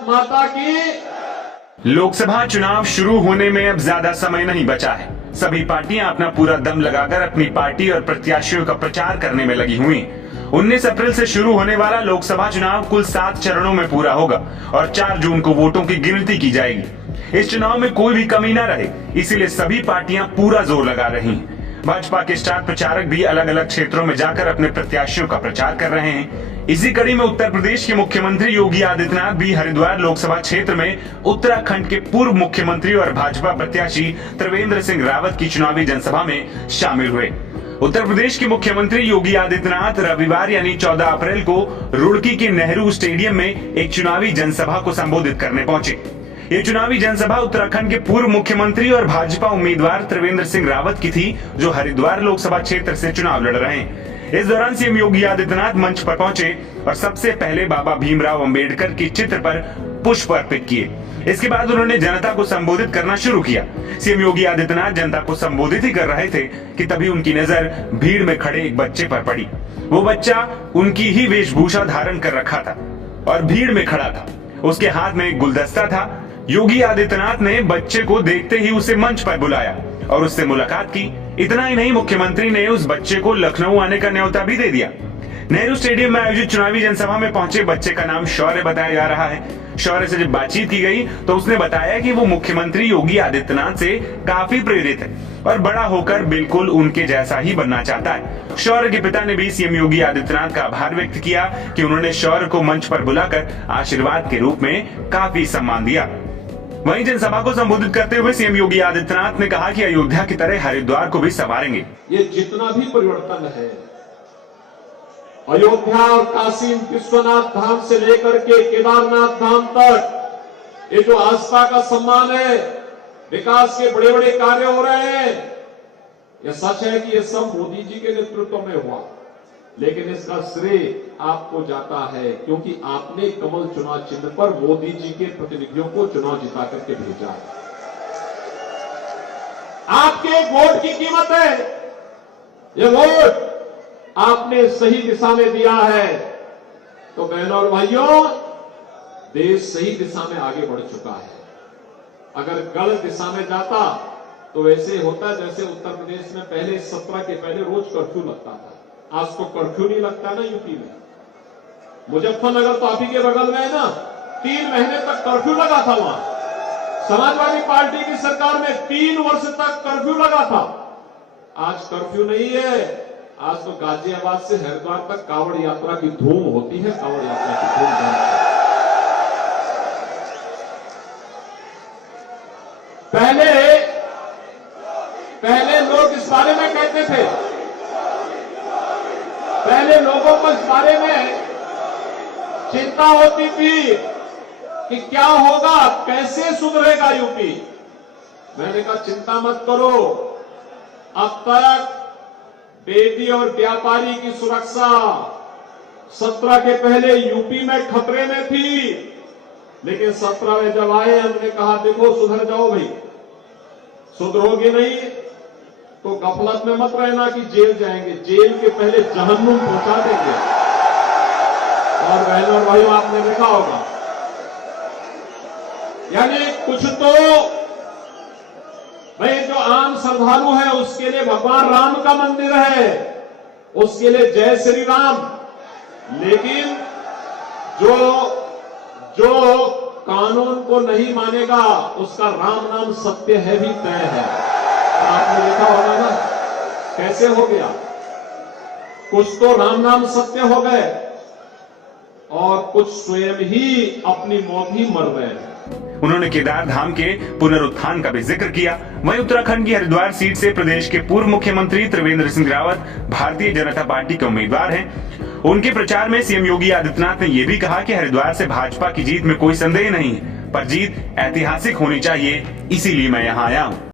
भारत माता की। लोकसभा चुनाव शुरू होने में अब ज्यादा समय नहीं बचा है। सभी पार्टियां अपना पूरा दम लगाकर अपनी पार्टी और प्रत्याशियों का प्रचार करने में लगी हुई। 19 अप्रैल से शुरू होने वाला लोकसभा चुनाव कुल 7 चरणों में पूरा होगा और 4 जून को वोटों की गिनती की जाएगी। इस चुनाव में कोई भी कमी न रहे, इसीलिए सभी पार्टियां पूरा जोर लगा रही हैं। भाजपा के स्टार प्रचारक भी अलग अलग क्षेत्रों में जाकर अपने प्रत्याशियों का प्रचार कर रहे हैं। इसी कड़ी में उत्तर प्रदेश के मुख्यमंत्री योगी आदित्यनाथ भी हरिद्वार लोकसभा क्षेत्र में उत्तराखंड के पूर्व मुख्यमंत्री और भाजपा प्रत्याशी त्रिवेंद्र सिंह रावत की चुनावी जनसभा में शामिल हुए। उत्तर प्रदेश के मुख्यमंत्री योगी आदित्यनाथ रविवार यानी 14 अप्रैल को रुड़की के नेहरू स्टेडियम में एक चुनावी जनसभा को संबोधित करने पहुंचे। ये चुनावी जनसभा उत्तराखंड के पूर्व मुख्यमंत्री और भाजपा उम्मीदवार त्रिवेंद्र सिंह रावत की थी, जो हरिद्वार लोकसभा क्षेत्र से चुनाव लड़ रहे हैं। इस दौरान सीएम योगी आदित्यनाथ मंच पर पहुंचे और सबसे पहले बाबा भीमराव अंबेडकर के चित्र पर पुष्प अर्पित किए। इसके बाद उन्होंने जनता को संबोधित करना शुरू किया। सीएम योगी आदित्यनाथ जनता को संबोधित ही कर रहे थे कि तभी उनकी नजर भीड़ में खड़े एक बच्चे पर पड़ी। वो बच्चा उनकी ही वेशभूषा धारण कर रखा था और भीड़ में खड़ा था। उसके हाथ में एक गुलदस्ता था। योगी आदित्यनाथ ने बच्चे को देखते ही उसे मंच पर बुलाया और उससे मुलाकात की। इतना ही नहीं, मुख्यमंत्री ने उस बच्चे को लखनऊ आने का न्योता भी दे दिया। नेहरू स्टेडियम में आयोजित चुनावी जनसभा में पहुंचे बच्चे का नाम शौर्य बताया जा रहा है। शौर्य से जब बातचीत की गई तो उसने बताया कि वो मुख्यमंत्री योगी आदित्यनाथ से काफी प्रेरित है और बड़ा होकर बिल्कुल उनके जैसा ही बनना चाहता है। शौर्य के पिता ने भी सीएम योगी आदित्यनाथ का आभार व्यक्त किया कि उन्होंने शौर्य को मंच पर बुलाकर आशीर्वाद के रूप में काफी सम्मान दिया। वहीं जनसभा को संबोधित करते हुए सीएम योगी आदित्यनाथ ने कहा कि अयोध्या की तरह हरिद्वार को भी संवारेंगे। ये जितना भी परिवर्तन है, अयोध्या और काशी विश्वनाथ धाम से लेकर के केदारनाथ धाम तक, ये जो आस्था का सम्मान है, विकास के बड़े बड़े कार्य हो रहे हैं, यह सच है कि ये सब मोदी जी के नेतृत्व में हुआ, लेकिन इसका श्रेय आपको जाता है क्योंकि आपने कमल चुनाव चिन्ह पर मोदी जी के प्रतिनिधियों को चुनाव जिता करके भेजा है। आपके वोट की कीमत है, ये वोट आपने सही दिशा में दिया है। तो बहनों और भाइयों, देश सही दिशा में आगे बढ़ चुका है। अगर गलत दिशा में जाता तो वैसे होता जैसे उत्तर प्रदेश में पहले 17 के पहले रोज कर्फ्यू लगता था। आज तो कर्फ्यू नहीं लगता ना यूपी में। मुजफ्फरनगर तो आप ही के बगल में है ना, 3 महीने तक कर्फ्यू लगा था वहां। समाजवादी पार्टी की सरकार में 3 वर्ष तक कर्फ्यू लगा था। आज कर्फ्यू नहीं है। आज तो गाजियाबाद से हरिद्वार तक कांवड़ यात्रा की धूम होती है। कांवड़ यात्रा की धूम पहले लोग इस बारे में कहते थे, पहले लोगों को इस बारे में चिंता होती थी कि क्या होगा, कैसे सुधरेगा यूपी। मैंने कहा चिंता मत करो, अब तक बेटी और व्यापारी की सुरक्षा 17 के पहले यूपी में खतरे में थी, लेकिन 17 में जब आए हमने कहा देखो सुधर जाओ भाई। सुधरोगे नहीं तो गफलत में मत रहना कि जेल जाएंगे, जेल के पहले जहन्नुम पहुंचा देंगे। और बहनों और भाइयों, आपने देखा होगा, यानी कुछ तो भाई जो आम श्रद्धालु है उसके लिए भगवान राम का मंदिर है, उसके लिए जय श्री राम, लेकिन जो कानून को नहीं मानेगा उसका राम नाम सत्य है भी तय है। आपने देखा होगा ना कैसे हो गया। कुछ तो राम नाम सत्य हो गए और कुछ स्वयं ही अपनी मौत ही मर रहे हैं। उन्होंने केदार धाम के पुनरुत्थान का भी जिक्र किया। वहीं उत्तराखंड की हरिद्वार सीट से प्रदेश के पूर्व मुख्यमंत्री त्रिवेंद्र सिंह रावत भारतीय जनता पार्टी के उम्मीदवार हैं। उनके प्रचार में सीएम योगी आदित्यनाथ ने यह भी कहा कि हरिद्वार से भाजपा की जीत में कोई संदेह नहीं है, पर जीत ऐतिहासिक होनी चाहिए, इसीलिए मैं यहाँ आया हूँ।